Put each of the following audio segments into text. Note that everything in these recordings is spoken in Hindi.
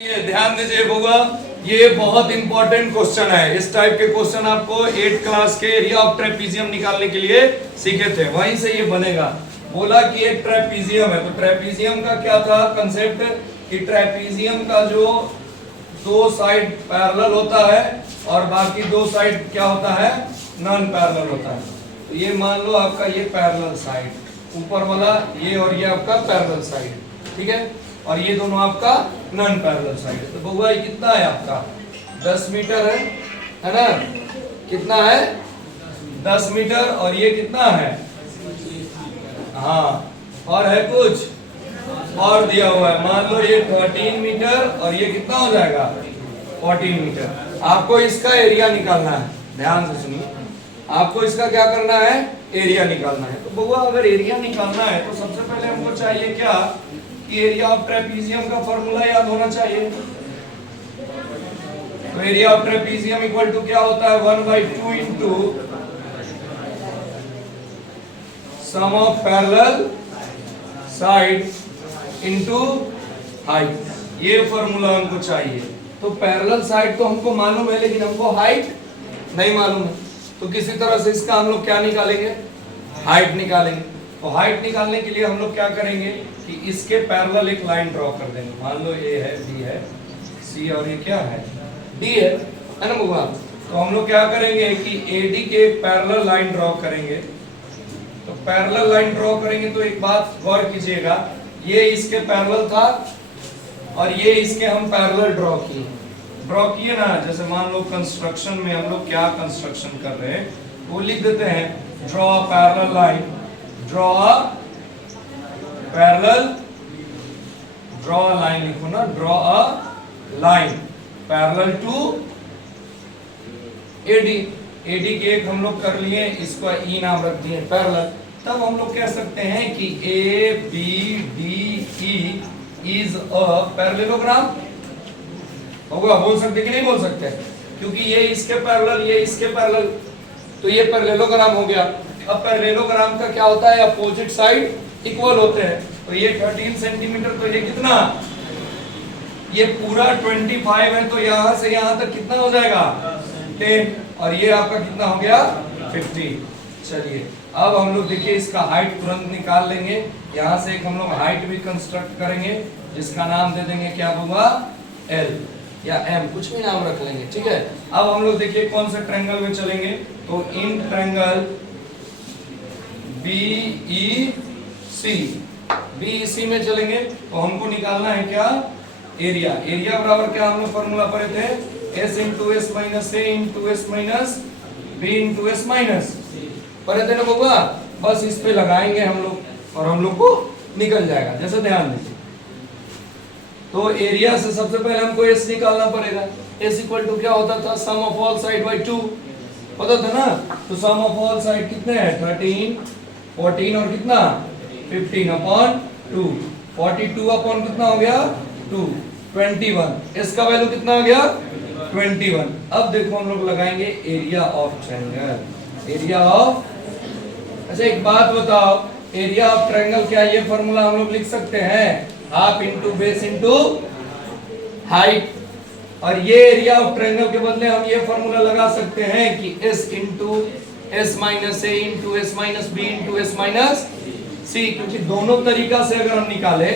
ये ध्यान दीजिए बउआ, ये बहुत इंपॉर्टेंट क्वेश्चन है। इस टाइप के क्वेश्चन आपको 8th क्लास के एरिया ऑफ ट्रेपीजियम निकालने के लिए सीखे थे, वहीं से ये बनेगा। बोला कि एक ट्रेपीजियम है, तो ट्रेपीजियम का क्या था कंसेप्ट कि ट्रेपीजियम का जो दो साइड पैरेलल होता है और बाकी दो साइड क्या होता है, नॉन पैरेलल होता है। तो ये मान लो आपका ये पैरेलल साइड, ऊपर वाला ये और ये आपका पैरेलल साइड, ठीक है, और ये दोनों आपका नॉन पैरेलल साइड है। तो बउआ ये कितना है आपका 10 मीटर है ना, कितना है 10 मीटर, और ये कितना है, हाँ, और है कुछ और दिया हुआ है, मान लो ये 13 मीटर और ये कितना हो जाएगा 14 मीटर। आपको इसका एरिया निकालना है, ध्यान से सुनिए, आपको इसका क्या करना है, एरिया निकालना है। तो बउआ अगर एरिया निकालना है तो सबसे पहले हमको चाहिए क्या कि एरिया ऑफ ट्रेपीजियम का फॉर्मूला याद होना चाहिए। तो area of trapezium equal to क्या होता है, 1/2 into sum of parallel side into height. ये फॉर्मूला हमको चाहिए। तो पैरेलल साइड तो हमको मालूम है, लेकिन हमको हाइट नहीं मालूम है। तो किसी तरह से इसका हम लोग क्या निकालेंगे, हाइट निकालेंगे। तो हाइट निकालने के लिए हम लोग क्या करेंगे कि इसके पैरेलल एक लाइन ड्रॉ कर देंगे। मान लो ए है, बी है, सी और ये क्या है, डी है ना बुआ। तो हम लोग क्या करेंगे कि एडी के एक पैरेलल लाइन ड्रॉ करेंगे। तो पैरेलल लाइन ड्रॉ करेंगे तो एक बात गौर कीजिएगा, ये इसके पैरेलल था और ये इसके हम पैरेलल ड्रॉ किए ना। जैसे मान लो कंस्ट्रक्शन में हम लोग क्या कंस्ट्रक्शन कर रहे हैं, वो लिख देते हैं draw parallel line, draw parallel, draw line लिखो ना, draw a line parallel to AD. AD के एक हम लोग कर लिए, इसका ई नाम रख दिए पैरेलल। तब हम लोग कह सकते हैं कि A B D E is a parallelogram. होगा, बोल सकते कि नहीं बोल सकते, क्योंकि ये इसके पैरेलल, ये इसके पैरेलल, तो ये पैरेललोग्राम हो गया। अब पैरेललोग्राम का क्या होता है, अपोजिट साइड इक्वल होते हैं। तो ये 13 सेंटीमीटर, तो ये कितना, ये पूरा 25 है, तो यहां से यहां तक कितना हो जाएगा 10, और ये आपका कितना हो गया 50। चलिए अब हम लोग देखिए इसका हाइट तुरंत निकाल लेंगे। यहां से एक हम लोग हाइट भी कंस्ट्रक्ट करेंगे, जिसका नाम दे देंगे क्या होगा, एल या एम, कुछ भी नाम रख लेंगे, ठीक है। अब हम लोग देखिए कौन से ट्रायंगल में चलेंगे। तो इन ट्रायंगल BEC में चलेंगे। तो हमको निकालना है क्या, एरिया। एरिया बराबर क्या हम लोग फॉर्मूला पढ़े थे, S into S minus A into S minus B into S minus, पढ़े थे ना बउआ। बस इस पे लगाएंगे हम लोग और हम लोग को निकल जाएगा। जैसे ध्यान दीजिए, तो एरिया से सबसे पहले हमको S निकालना पड़ेगा। S इक्वल टू क्या होता था, सम ऑफ ऑल साइड बाई 2, पता था ना। तो सम ऑफ ऑल साइड कितने हैं, 13, 14 और कितना 15 अपॉन 2, 42 अपॉन कितना हो गया 2, 21। S का वैल्यू कितना हो गया 21। अब देखो हम लोग लगाएंगे area of triangle, area of. अच्छा एक बात बताओ, एरिया ऑफ ट्रायंगल क्या ये फॉर्मूला हम लोग लिख सकते हैं, half into base into height. और ये एरिया ऑफ ट्रायंगल के बदले हम ये फॉर्मूला लगा सकते हैं कि S into S minus A into S minus B into S minus C. क्योंकि दोनों तरीका से अगर हम निकाले,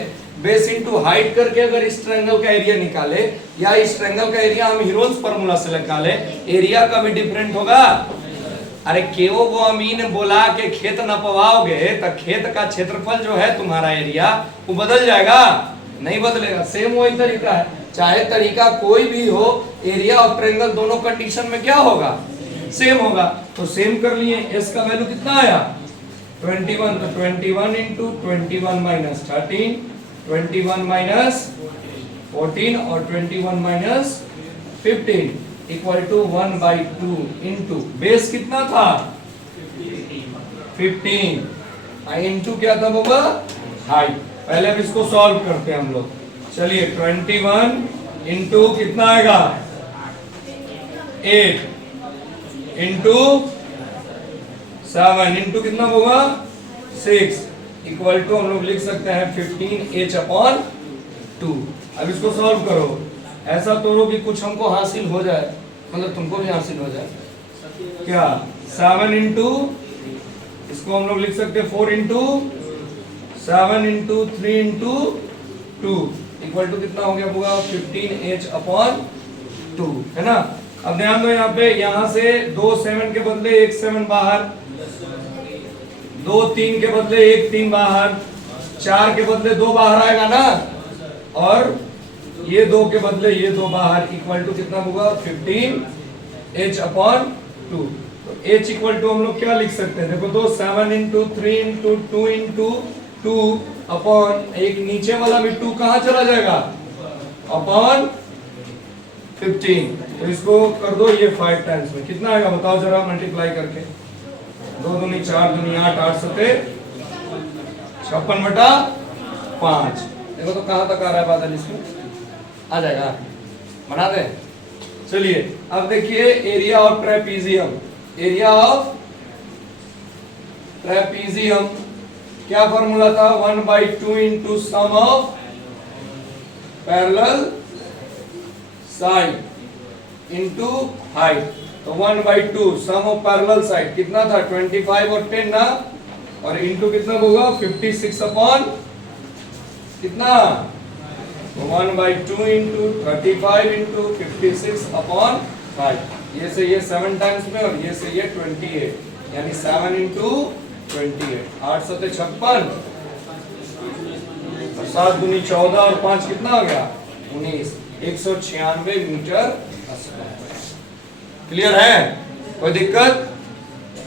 बेस इंटू हाइट करके अगर इस ट्रायंगल का एरिया निकाले, या इस ट्रायंगल का एरिया हम हीरोन्स फार्मूला से निकाले, एरिया का भी डिफरेंट होगा। अरे केओ को अमीन बोला के खेत न पवाओगे तो खेत का क्षेत्रफल जो है तुम्हारा एरिया वो बदल जाएगा, नहीं बदलेगा। सेम वही तरीका है, चाहे तरीका कोई भी हो, एरिया ऑफ ट्रायंगल दोनों कंडीशन में क्या होगा, सेम होगा। तो सेम कर लिए। S का वैल्यू कितना आया 21, तो 21 इंटू 21 माइनस 13, 21 माइनस 14 और 21 minus 15 equal to 1/2 into base कितना था 15 इंटू क्या था बाबा, हाइट। पहले अब इसको सॉल्व करते हैं हम लोग। चलिए 21 इंटू कितना आएगा 8 इंटू 7 इंटू कितना होगा 6 इक्वल टू हम लोग लिख सकते हैं 15h/2। अब इसको सॉल्व करो। ऐसा तोड़ो कि कुछ हमको हासिल हो जाए, मतलब तुमको भी हासिल हो जाए। क्या 7 इंटू, इसको हम लोग लिख सकते हैं 4 into 7 into 3 into 2 equal to कितना हो गया होगा 15h/2 है ना। अब ध्यान दो यहाँ पे, यहाँ से 2 7 के बदले 1 7 बाहर, 2 3 के बदले 1 3 बाहर, 4 के बदले 2 बाहर आएगा ना, और ये 2 के बदले ये 2 बाहर, इक्वल टू कितना होगा 15h/2। तो h इक्वल टू हम लोग क्या लिख सकते हैं, देखो तो 7 इंटू 3 इंटू 2 इंटू 2 अपॉन, एक नीचे वाला भी 2 कहाँ चला जाएगा, अपॉन 15। तो इसको कर दो ये 5 टाइम्स में, कितना आएगा बताओ जरा मल्टीप्लाई करके, 2 दूनी 4 दूनी 8, 8 सते 56/5। देखो तो कहां तक आ रहा है बादल, इसमें आ जाएगा, बना दे। चलिए अब देखिए area of trapezium, area of trapezium क्या फॉर्मूला था, 1/2 into sum of parallel side into height. तो 1/2 सम ऑफ पैरेलल साइड कितना था 25 और 10 ना, और इंटू कितना होगा 56 अपॉन कितना, 1/2 इंटू 35 इंटू 56 अपॉन 5। ये से ये 7 टाइम्स में और ये से ये 28, यानी 7 इंटू 28, 8 सते 56 और 7 दूनी 14 और 5 कितना हो गया 19, 196 मीटर स्क्वायर। क्लियर है, कोई दिक्कत,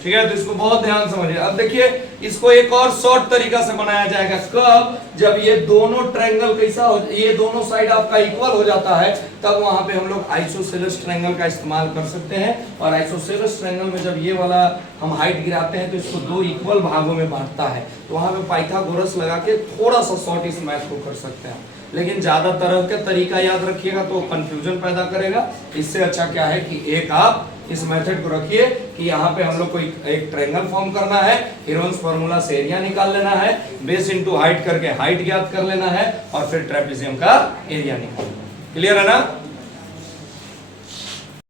ठीक है। तो इसको बहुत ध्यान समझिए। अब देखिए इसको एक और शॉर्ट तरीका से बनाया जाएगा, कब, जब ये दोनों ट्रायंगल कैसा हो, ये दोनों साइड आपका इक्वल हो जाता है, तब वहां पे हम लोग आइसोसेलेस ट्रायंगल का इस्तेमाल कर सकते हैं। और आइसोसेलेस ट्रायंगल में जब ये वाला हम हाइट गिराते हैं तो इसको 2 इक्वल भागों में बांटता है, तो वहां पे पाइथागोरस लगा के थोड़ा सा शॉर्ट इस मैथ को कर सकते हैं, लेकिन ज्यादा तरह का तरीका याद रखिएगा तो कंफ्यूजन पैदा करेगा। इससे अच्छा क्या है कि एक आप इस मेथड को रखिए कि यहाँ पे हम लोग को एक ट्रायंगल फॉर्म करना है, हीरोन्स फार्मूला से एरिया निकाल लेना है, बेस इनटू हाइट करके हाइट ज्ञात कर लेना है, और फिर ट्रेपेजियम का एरिया निकालना है। क्लियर है ना।